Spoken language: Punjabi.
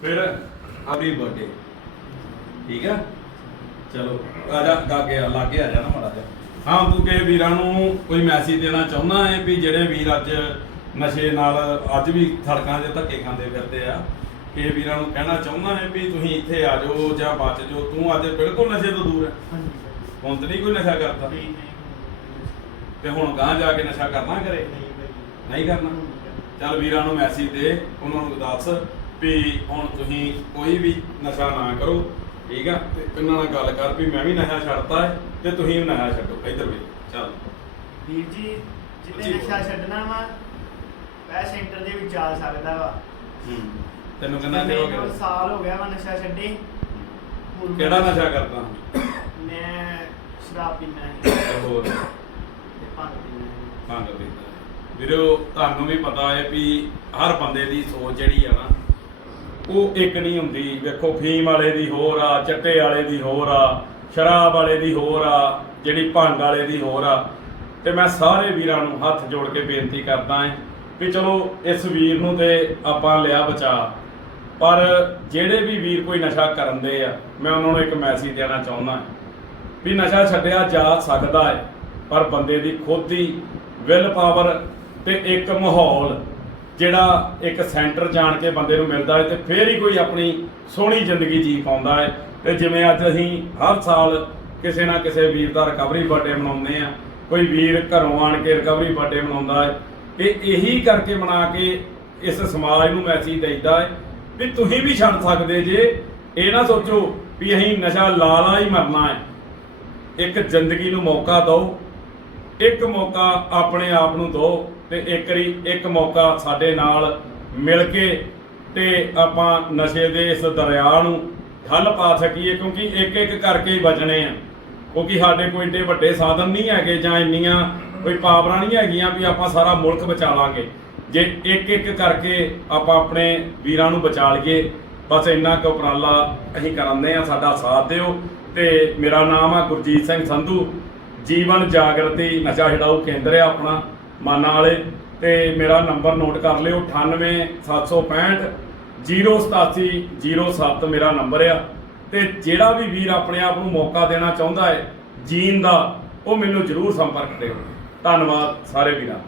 ਫਿਰ ਹੈਪੀ ਬਰਥਡੇ ਠੀਕ ਆ? ਚਲੋ, ਆ ਜਾ ਲਾਗੇ ਆ ਲਾਗੇ ਆ ਜਾ ਨਾ ਮਾੜਾ ਜਿਹਾ। ਹਾਂ ਤੂੰ ਕਿਸੇ ਵੀਰਾਂ ਨੂੰ ਕੋਈ ਮੈਸੇਜ ਦੇਣਾ ਚਾਹੁੰਦਾ ਹੈ ਵੀ ਜਿਹੜੇ ਵੀਰ ਅੱਜ ਨਸ਼ੇ ਨਾਲ ਅੱਜ ਵੀ ਸੜਕਾਂ 'ਤੇ ਧੱਕੇ ਖਾਂਦੇ ਫਿਰਦੇ ਆ ਕਿ ਵੀਰਾਂ ਨੂੰ ਕਹਿਣਾ ਚਾਹੁੰਦਾ ਹੈ ਵੀ ਤੁਸੀਂ ਇੱਥੇ ਆ ਜਾਓ ਜਾਂ ਬਚ ਜਾਓ ਤੂੰ ਅੱਜ ਬਿਲਕੁਲ ਨਸ਼ੇ ਤੋਂ ਦੂਰ ਹੈ। ਹੁਣ ਤਾਂ ਨਹੀਂ ਕੋਈ ਨਸ਼ਾ ਕਰਦਾ। ਤੇ ਹੁਣ ਗਾਂ ਜਾ ਕੇ ਨਸ਼ਾ ਕਰਨਾ ਕਰੇ? ਨਹੀਂ ਕਰਨਾ? ਚੱਲ ਵੀਰਾਂ ਨੂੰ ਮੈਸੇਜ ਦੇ ਉਹਨਾਂ ਨੂੰ ਦੱਸ ਵੀ ਹੁਣ ਤੁਸੀਂ ਕੋਈ ਵੀ ਨਸ਼ਾ ਨਾ ਕਰੋ ਠੀਕ ਆ? ਤੇ ਇਹਨਾਂ ਨਾਲ ਗੱਲ ਕਰ ਵੀ ਮੈਂ ਵੀ ਨਸ਼ਾ ਛੱਡਤਾ ਹੈ ਤੇ ਤੁਸੀਂ ਵੀ ਨਸ਼ਾ ਛੱਡੋ ਇੱਧਰ ਵੀ ਚੱਲ। ਵੀਰ ਜੀ ਜਿੱਤੇ ਜੀ। ਨਸ਼ਾ ਛੱਡਣਾ ਵਾ ਵੈ ਸੈਂਟਰ ਦੇ ਵਿੱਚ ਆ ਸਕਦਾ ਵਾ। ਹੂੰ ਤੈਨੂੰ ਕਿੰਨਾ ਚਿਰ ਹੋ ਮੈਨੂੰ ਗਿਆ ਸਾਲ ਹੋ ਗਿਆ ਵਾ ਨਸ਼ਾ ਛੱਡੇ। ਹੁਣ ਕਿਹੜਾ ਨਸ਼ਾ ਕਰਦਾ? ਮੈਂ ਸ਼ਰਾਬ ਪੀਣਾ ਹੈ ਤੇ ਹੋਰ? ਤੇ ਭੰਗ ਪੀਣਾ ਹੈ ਭੰਗ ਪੀਂਦਾ। ਵੀਰੋ ਤੁਹਾਨੂੰ ਵੀ ਪਤਾ ਹੈ ਵੀ ਹਰ ਬੰਦੇ ਦੀ ਸੋਚ ਜਿਹੜੀ ਆ ਨਾ ਉਹ ਇੱਕ ਨਹੀਂ ਹੁੰਦੀ। ਵੇਖੋ, ਫੀਮ ਵਾਲੇ ਦੀ ਹੋਰ ਆ, ਚੱਟੇ ਵਾਲੇ ਦੀ ਹੋਰ ਆ, ਸ਼ਰਾਬ ਵਾਲੇ ਦੀ ਹੋਰ ਆ, ਜਿਹੜੀ ਭੰਗ ਵਾਲੇ ਦੀ ਹੋਰ ਆ। ਤੇ ਮੈਂ ਸਾਰੇ ਵੀਰਾਂ ਨੂੰ ਹੱਥ ਜੋੜ ਕੇ ਬੇਨਤੀ ਕਰਦਾ ਹਾਂ ਵੀ ਚਲੋ, ਇਸ ਵੀਰ ਨੂੰ ਤੇ ਆਪਾਂ ਲਿਆ ਬਚਾ। ਪਰ ਜਿਹੜੇ ਵੀ ਵੀਰ ਕੋਈ ਨਸ਼ਾ ਕਰਨ ਦੇ ਆ, ਮੈਂ ਉਹਨਾਂ ਨੂੰ ਇੱਕ ਮੈਸੇਜ ਦੇਣਾ ਚਾਹੁੰਦਾ ਵੀ ਨਸ਼ਾ ਛੱਡਿਆ ਜਾ ਸਕਦਾ ਹੈ, ਪਰ ਬੰਦੇ ਦੀ ਖੁਦ ਦੀ ਵਿਲ ਪਾਵਰ ਤੇ ਇੱਕ ਮਾਹੌਲ ਜਿਹੜਾ ਇੱਕ ਸੈਂਟਰ ਜਾਣ ਕੇ ਬੰਦੇ ਨੂੰ ਮਿਲਦਾ ਹੈ ਤੇ ਫੇਰ ਹੀ ਕੋਈ ਆਪਣੀ ਸੋਹਣੀ ਜ਼ਿੰਦਗੀ ਜੀ ਪਾਉਂਦਾ ਹੈ। ਤੇ ਜਿਵੇਂ ਅੱਜ ਅਸੀਂ ਹਰ ਸਾਲ ਕਿਸੇ ਨਾ ਕਿਸੇ ਵੀਰ ਦਾ ਰਿਕਵਰੀ ਬਰਥਡੇ ਮਨਾਉਂਦੇ ਆ ਕੋਈ ਵੀਰ ਘਰੋਂ ਆਣ ਕੇ ਰਿਕਵਰੀ ਬਰਥਡੇ ਮਨਾਉਂਦਾ ਹੈ। ਇਹ ਇਹੀ ਕਰਕੇ ਮਨਾ ਕੇ ਇਸ ਸਮਾਜ ਨੂੰ ਮੈਸੇਜ ਦੇਈਦਾ ਹੈ ਵੀ ਤੁਸੀਂ ਵੀ ਛੱਡ ਸਕਦੇ ਜੇ। ਇਹ ਨਾ ਸੋਚੋ ਵੀ ਅਸੀਂ ਨਸ਼ਾ ਲਾ ਲਾ ਹੀ ਮਰਨਾ ਹੈ। ਇੱਕ ਜ਼ਿੰਦਗੀ ਨੂੰ ਮੌਕਾ ਦਿਓ। ਇੱਕ ਮੌਕਾ ਆਪਣੇ ਆਪ ਨੂੰ ਦਿਓ। ਤੇ ਇੱਕ ਵਾਰੀ ਇੱਕ ਮੌਕਾ ਸਾਡੇ ਨਾਲ ਮਿਲ ਕੇ ਤੇ ਆਪਾਂ ਨਸ਼ੇ ਦੇ ਇਸ ਦਰਿਆ ਨੂੰ ਠੱਲ ਪਾ ਸਕੀਏ, ਕਿਉਂਕਿ ਇੱਕ ਇੱਕ ਕਰਕੇ ਹੀ ਬਚਣੇ ਆ। ਕਿਉਂਕਿ ਸਾਡੇ ਕੋਈ ਏਡੇ ਵੱਡੇ ਸਾਧਨ ਨਹੀਂ ਹੈਗੇ ਜਾਂ ਇੰਨੀਆਂ ਕੋਈ ਪਾਵਰਾਂ ਨਹੀਂ ਹੈਗੀਆਂ ਵੀ ਆਪਾਂ ਸਾਰਾ ਮੁਲਕ ਬਚਾ ਲਾਂਗੇ। ਜੇ ਇੱਕ ਇੱਕ ਕਰਕੇ ਆਪਾਂ ਆਪਣੇ ਵੀਰਾਂ ਨੂੰ ਬਚਾ ਲਈਏ, ਬਸ ਇੰਨਾ ਕੁ ਉਪਰਾਲਾ ਅਸੀਂ ਕਰਾਂਦੇ ਆ ਸਾਡਾ ਸਾਥ ਦਿਓ। ਤੇ ਮੇਰਾ ਨਾਮ ਆ ਗੁਰਜੀਤ ਸਿੰਘ ਸੰਧੂ। ਜੀਵਨ ਜਾਗਰਤੀ ਨਸ਼ਾ ਛਡਾਊ ਕੇਂਦਰ ਆ ਆਪਣਾ। ਮਾਨਾ ਵਾਲੇ ਤੇ ਮੇਰਾ ਨੰਬਰ ਨੋਟ ਕਰ ਲਿਓ 98765 087 07 ਮੇਰਾ ਨੰਬਰ ਆ। ਤੇ ਜਿਹੜਾ ਵੀ ਵੀਰ ਆਪਣੇ ਆਪ ਨੂੰ ਮੌਕਾ ਦੇਣਾ ਚਾਹੁੰਦਾ ਹੈ ਜੀਣ ਦਾ, ਉਹ ਮੈਨੂੰ ਜਰੂਰ ਸੰਪਰਕ ਕਰਿਓ। ਧੰਨਵਾਦ ਸਾਰੇ ਵੀਰਾਂ।